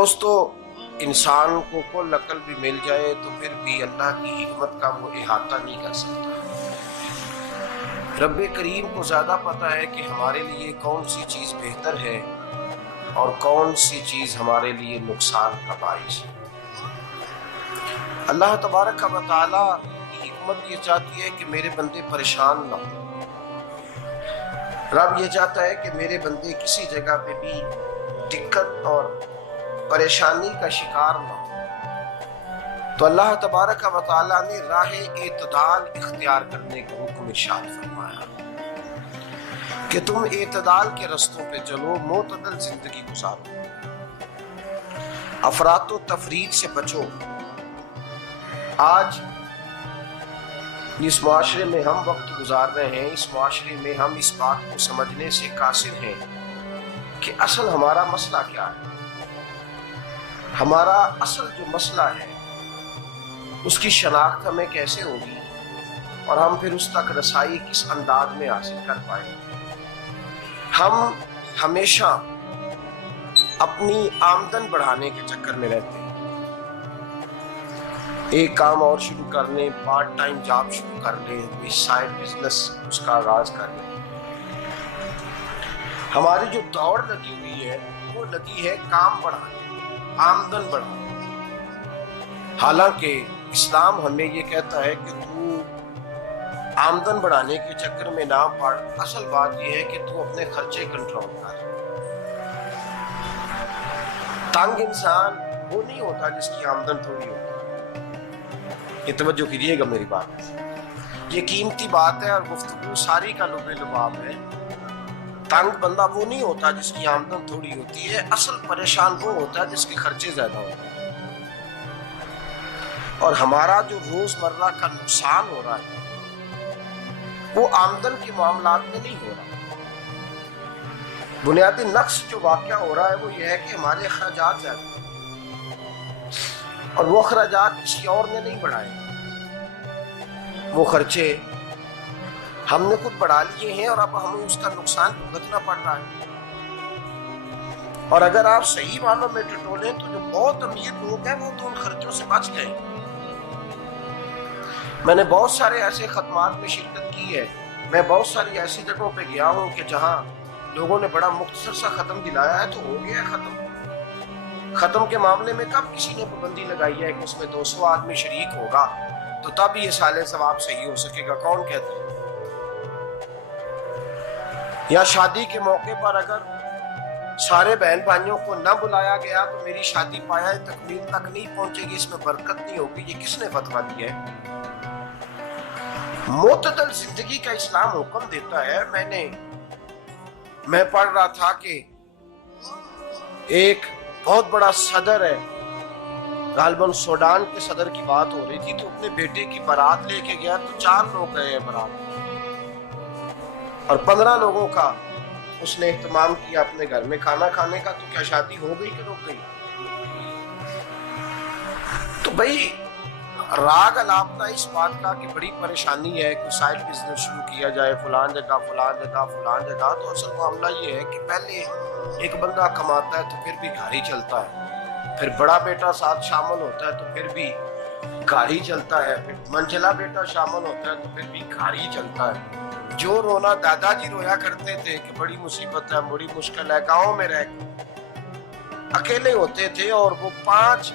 دوستو، انسان کو کل عقل بھی مل جائے تو پھر بھی اللہ کی حکمت کا وہ احاطہ نہیں کر سکتا۔ رب کریم کو زیادہ پتہ ہے کہ ہمارے لیے کون سی چیز بہتر ہے اور کون سی چیز ہمارے لیے نقصان کا باعث ہے۔ اللہ تبارک و تعالی کی حکمت یہ چاہتی ہے کہ میرے بندے پریشان نہ ہوں۔ رب یہ چاہتا ہے کہ میرے بندے کسی جگہ پہ بھی دقت اور پریشانی کا شکار نہ ہو، تو اللہ تبارک و تعالیٰ نے راہ اعتدال اختیار کرنے کا حکم ارشاد فرمایا کہ تم اعتدال کے رستوں پہ چلو، معتدل زندگی گزارو، افراط و تفریط سے بچو۔ آج جس معاشرے میں ہم وقت گزار رہے ہیں، اس معاشرے میں ہم اس بات کو سمجھنے سے قاصر ہیں کہ اصل ہمارا مسئلہ کیا ہے۔ ہمارا اصل جو مسئلہ ہے اس کی شناخت ہمیں کیسے ہوگی اور ہم پھر اس تک رسائی کس انداز میں حاصل کر پائیں گے۔ ہم ہمیشہ اپنی آمدن بڑھانے کے چکر میں رہتے ہیں، ایک کام اور شروع کر لیں، پارٹ ٹائم جاب شروع کر لیں، کوئی سائیڈ بزنس اس کا آغاز کر لیں۔ ہماری جو دوڑ لگی ہوئی ہے وہ لگی ہے کام بڑھانے، آمدن بڑھانے۔ حالانکہ اسلام ہمیں یہ کہتا ہے کہ تو آمدن بڑھانے کے چکر میں نہ پڑ، اصل بات یہ ہے کہ تو اپنے خرچے کنٹرول کر۔ تنگ انسان وہ نہیں ہوتا جس کی آمدن تھوڑی ہوتی۔ یہ توجہ کیجیے گا میری بات، یہ قیمتی بات ہے اور گفتگو ساری کا لب لباب ہے۔ تنگ بندہ وہ نہیں ہوتا جس کی آمدن تھوڑی ہوتی ہے، اصل پریشان وہ ہوتا ہے جس کے خرچے زیادہ ہوتے ہیں۔ اور ہمارا جو روز مرہ کا نقصان ہو رہا ہے وہ آمدن کے معاملات میں نہیں ہو رہا۔ بنیادی نقص جو واقعہ ہو رہا ہے وہ یہ ہے کہ ہمارے اخراجات زیادہ ہیں اور وہ اخراجات کسی اور نے نہیں بڑھائے، وہ خرچے ہم نے خود بڑھا لیے ہیں اور اب ہمیں اس کا نقصان بھگتنا پڑ رہا ہے۔ اور اگر آپ صحیح معنوں میں ٹٹولیں تو جو بہت امیر لوگ ہیں وہ تو ان خرچوں سے بچ گئے۔ میں نے بہت سارے ایسے خدمات میں شرکت کی ہے، میں بہت ساری ایسی جگہوں پہ گیا ہوں کہ جہاں لوگوں نے بڑا مختصر سا ختم دلایا ہے تو ہو گیا ختم۔ ختم کے معاملے میں کب کسی نے پابندی لگائی ہے کہ اس میں 200 آدمی شریک ہوگا تو تب یہ سالے ثواب صحیح ہو سکے گا؟ کون کہتا ہے؟ یا شادی کے موقع پر اگر سارے بہن بھائیوں کو نہ بلایا گیا تو میری شادی پایہ تکمیل تک نہیں پہنچے گی، اس میں برکت نہیں ہوگی، یہ کس نے فتویٰ دیا ہے؟ معتدل زندگی کا اسلام حکم دیتا ہے۔ میں پڑھ رہا تھا کہ ایک بہت بڑا صدر ہے، غالباً سوڈان کے صدر کی بات ہو رہی تھی، تو اپنے بیٹے کی بارات لے کے گیا تو 4 لوگ گئے ہیں بارات اور 15 لوگوں کا اس نے اہتمام کیا اپنے گھر میں کھانا کھانے کا۔ تو کیا شادی ہو گئی کہ رک گئی؟ تو بھائی راگ الاپنا اس بات کا کہ بڑی پریشانی ہے کہ سائیڈ بزنس شروع کیا جائے فلان جگہ فلان جگہ فلان جگہ، تو اصل معاملہ یہ ہے کہ پہلے ایک بندہ کماتا ہے تو پھر بھی گھر ہی چلتا ہے، پھر بڑا بیٹا ساتھ شامل ہوتا ہے تو پھر بھی گھر ہی چلتا ہے، پھر منجلا بیٹا شامل ہوتا ہے تو پھر بھی گھر ہی چلتا ہے۔ جو رونا دادا جی رویا کرتے تھے کہ بڑی مصیبت ہے، بڑی مشکل ہے، گاؤں میں رہ اکیلے ہوتے تھے اور وہ 5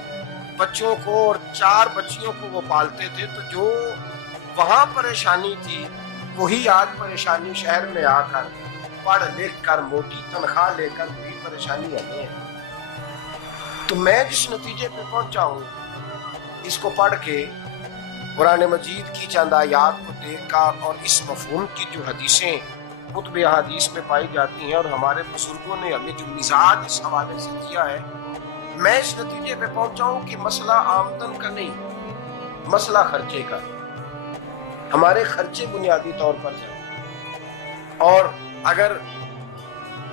بچوں کو اور 4 بچیوں کو وہ پالتے تھے، تو جو وہاں پریشانی تھی وہی آج پریشانی شہر میں آ کر پڑھ لکھ کر موٹی تنخواہ لے کر وہی پریشانی ہمیں ہے۔ تو میں جس نتیجے پہ پہنچا ہوں اس کو پڑھ کے، قرآن مجید کی چند آیات کو دیکھ کر اور اس مفہوم کی جو حدیثیں کتب احادیث میں پائی جاتی ہیں اور ہمارے بزرگوں نے ہمیں جو مزاج اس حوالے سے دیا ہے، میں اس نتیجے پہ پہنچا ہوں کہ مسئلہ آمدن کا نہیں، مسئلہ خرچے کا۔ ہمارے خرچے بنیادی طور پر جائیں، اور اگر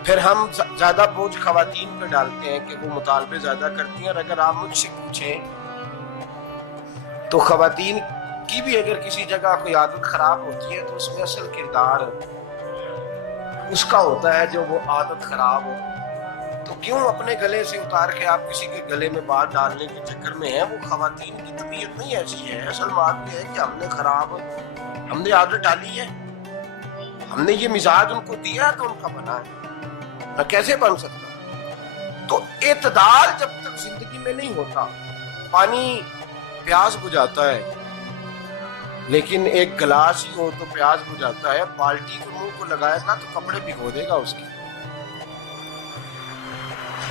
پھر ہم زیادہ بوجھ خواتین پہ ڈالتے ہیں کہ وہ مطالبے زیادہ کرتی ہیں، اور اگر آپ مجھ سے پوچھیں تو خواتین کی بھی اگر کسی جگہ کوئی عادت خراب ہوتی ہے تو اس میں اصل کردار اس کا ہوتا ہے جو وہ عادت خراب ہو۔ تو تو کیوں اپنے گلے سے اتار کے آپ کسی کے گلے میں بات ڈالنے کے چکر میں ہیں؟ وہ خواتین کی طبیعت نہیں ایسی ہے. اصل بات یہ ہے کہ ہم نے عادت ڈالی ہے, ہم نے یہ مزاج ان کو دیا تو ان کا بنا ہے, نہ کیسے بن سکتا. تو اعتدال جب تک زندگی میں نہیں ہوتا, پانی پیاس بجھاتا ہے لیکن ایک گلاس ہی ہو تو پیاس بجھاتا ہے, بالٹی کو منہ کو لگائے گا تو کپڑے بھگو دے گا اس کے.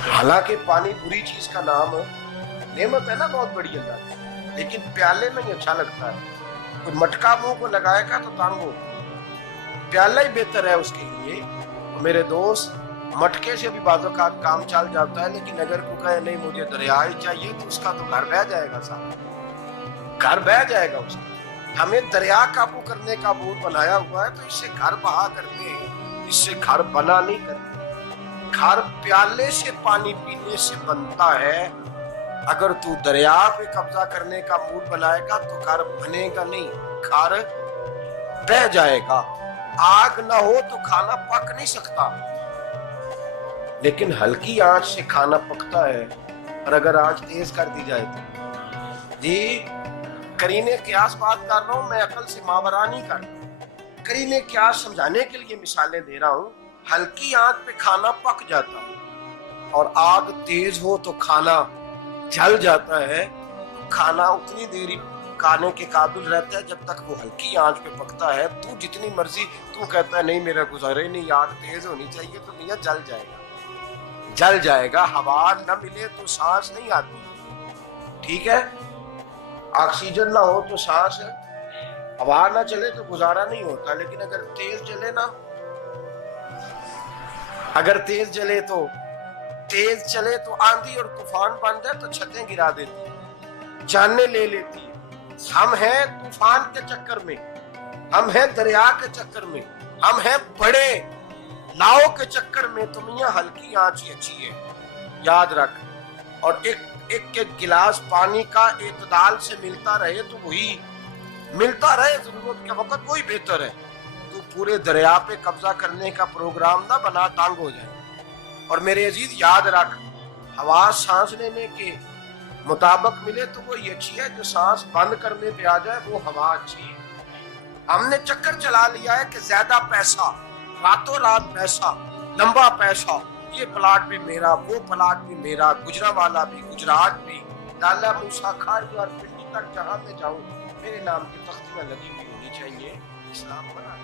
حالانکہ پانی بری چیز کا نام ہے, نعمت ہے نا بہت بڑی اللہ کی, لیکن پیالے میں ہی اچھا لگتا ہے. کوئی مٹکا منہ کو لگائے گا تو تانگ ہو, پیالہ ہی بہتر ہے اس کے لیے. میرے دوست, مٹکے سے بھی بعض اوقات کام چل جاتا ہے, لیکن اگر کوئی کہے نہیں مجھے دریا ہی چاہیے تو اس کا تو گھر بہ جائے گا, صاحب گھر بہ جائے گا اس کا. ہمیں دریا قابو کرنے کا بورڈ بنایا ہوا ہے تو اس سے گھر بہا کرتے ہیں, اس سے گھر بنا نہیں کرتے. گھر پیالے سے پانی پینے سے بنتا ہے. اگر تو دریا پہ قبضہ کرنے کا موڈ بنائے گا تو گھر بنے گا نہیں, گھر بہ جائے گا. آگ نہ ہو تو کھانا پک نہیں سکتا, لیکن ہلکی آنچ سے کھانا پکتا ہے. اور اگر آنچ تیز کر دی جائے تو جی قرینے قیاس بات کر رہا ہوں, میں عقل سے ماورا نہیں کر رہا. قرینے قیاس سمجھانے کے لیے مثالیں دے رہا ہوں. ہلکی آنچ پہ کھانا پک جاتا ہے اور آگ تیز ہو تو کھانا جل جاتا ہے. کھانا اتنی دیر کھانے کے قابل رہتا ہے جب تک وہ ہلکی آنچ پہ پکتا ہے. تو جتنی مرضی تو کہتا ہے نہیں میرا گزارے نہیں, آگ تیز ہونی چاہیے, تو میاں جل جائے گا, جل جائے گا. ہوا نہ ملے تو سانس نہیں آتی, ٹھیک ہے, آکسیجن نہ ہو تو سانس, ہوا نہ چلے تو گزارا نہیں ہوتا. لیکن اگر تیز چلے نا, اگر تیز چلے تو آندھی اور طوفان بن جائے تو چھتیں گرا دیتی, جانیں لے لیتی. ہم ہیں طوفان کے چکر میں, ہم ہیں دریا کے چکر میں, ہم ہیں بڑے لاؤ کے چکر میں. تو میاں ہلکی آنچ ہی اچھی ہے, یاد رکھ. اور ایک گلاس پانی کا اعتدال سے ملتا رہے تو وہی ملتا رہے, ضرورت کے وقت وہی بہتر ہے. تو پورے دریا پہ قبضہ کرنے کا پروگرام نہ بنا, تانگ ہو جائے. اور میرے عزیز یاد رکھ, ہوا سانس لینے کے مطابق ملے تو وہ یہ اچھی ہے, جو سانس بند کرنے پہ آ جائے وہ ہوا اچھی ہے. ہم نے چکر چلا لیا ہے کہ زیادہ پیسہ, راتوں رات پیسہ, لمبا پیسہ, یہ پلاٹ بھی میرا, وہ پلاٹ بھی میرا, گجرانوالا بھی, گجرات بھی, لالا موسیٰ کھاری اور پنڈی تک جہاں میں جاؤں میرے نام کی تختیاں لگی ہوئی ہونی چاہیے. اسلام بنا